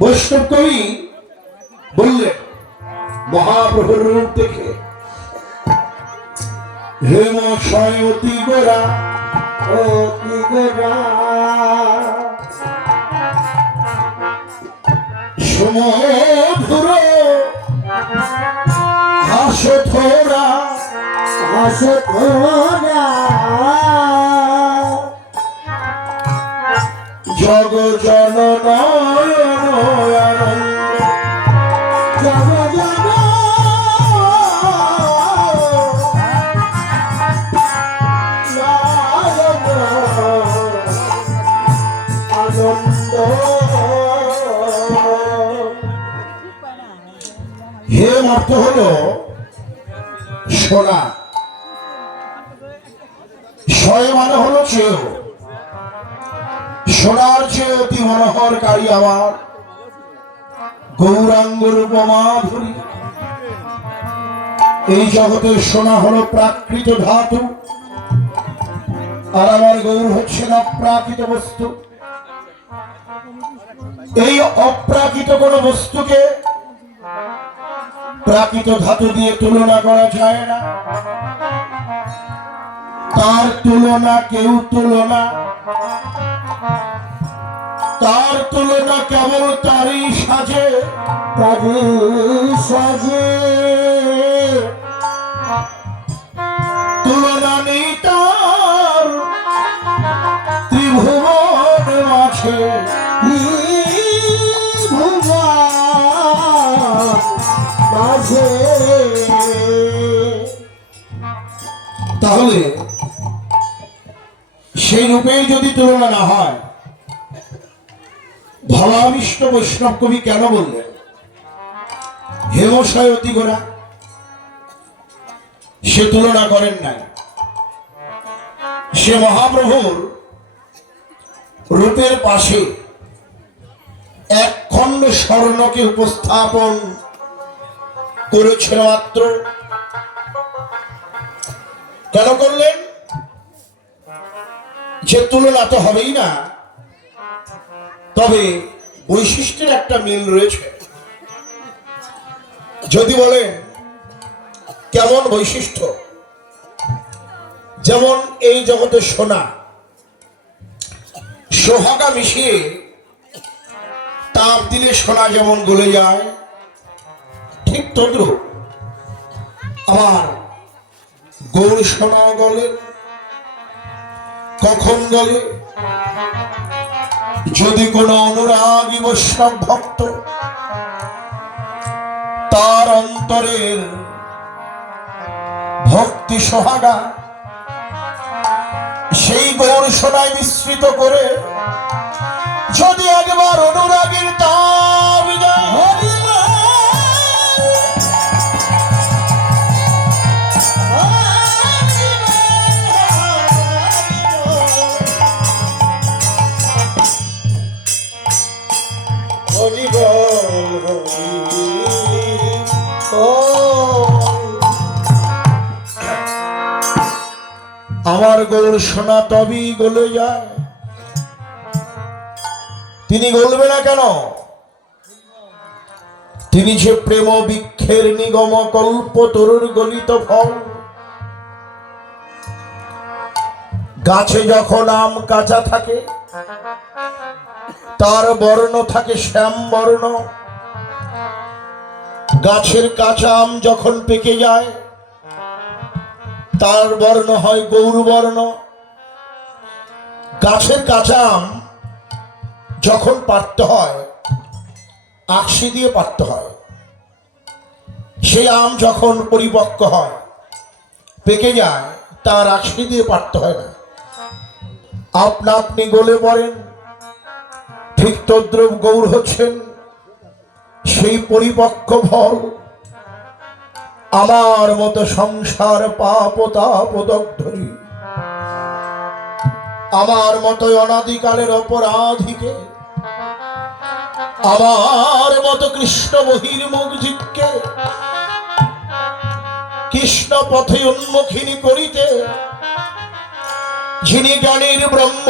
বৈষ্ণব কবি বললেন মহাপ্রভুর রূপ দেখে, হেমশয় অতি গোরা, অতি গোরা, সুমধুর হাসো থোরা, হাসো থোরা, জগ জনন জগ জন আনন্দ। হেম অর্থ হলো সোনা, শয় মানে হলো চেয়েও, সোনার চেয়ে অতি মনোহরকারী আমার গৌরাঙ্গ রূপ মাধুরী। এই জগতের সোনা হলো প্রাকৃত ধাতু, আর আমার গৌর হচ্ছেন অপ্রাকৃত বস্তু। এই অপ্রাকৃত কোন বস্তুকে প্রাকৃত ধাতু দিয়ে তুলনা করা যায় না, তার তুলনা কেউ তুলনা, তার তুলনা কেবল তারই সাজে, তারই সাজে, তুলনা নেই তার ত্রিভুবন মাঝে, মাঝে। তাহলে সেই রূপেই যদি তুলনা না হয়, ভাবাবিষ্ট বৈষ্ণব কবি কেন বললেন হেমশয় অতি গোরা? সে তুলনা করেন নাই। সে মহাপ্রভুর রূপের পাশে এক খণ্ড স্বর্ণকে উপস্থাপন করেছিল মাত্র। কেন করলেন? যে তুলনা তো হবেই না, তবে বৈশিষ্ট্যের একটা মিল রয়েছে। যদি বলেন কেমন বৈশিষ্ট্য, যেমন এই জগতে সোনা সোহাগা মিশিয়ে তাপ দিলে সোনা যেমন গলে যায়, ঠিক তদ্রূপ আমার গৌর সোনা গলে। কখন গলে? যদি কোন অনুরাগী বৈষ্ণব ভক্ত তার অন্তরের ভক্তি সোহাগা সেই গৌর সোনায় মিশ্রিত করে যদি একবার অনুরাগীর তাপ দেয়, আমার গৌর সোনা তবেই গলে যায়। তিনি গলবে না কেন? তিনি যে প্রেম বৃক্ষের নিগম কল্প তরুর গলিত ফল। গাছে যখন আম কাঁচা থাকে তার বর্ণ থাকে শ্যাম বর্ণ, গাছের কাঁচা আম যখন পেকে যায় তার বর্ণ হয় গৌর বর্ণ। গাছের কাঁচা আম যখন পাড়তে হয় আকশি দিয়ে পাড়তে হয়, সেই আম যখন পরিপক্ক হয় পেকে যায় তার আকশি দিয়ে পাড়তে হয় না, আপনা আপনি গলে পড়েন। ঠিক তদ্রূপ গৌর হচ্ছেন সেই পরিপক্ক ফল। আমার মতো সংসার পাপ তাপ দগ্ধরি, আমার মতো অনাদিকালের অপরাধীকে, আমার মতো কৃষ্ণ বহির্মুখ জীবকে কৃষ্ণ পথে উন্মুখিনী করিতে যিনি জ্ঞানীর ব্রহ্ম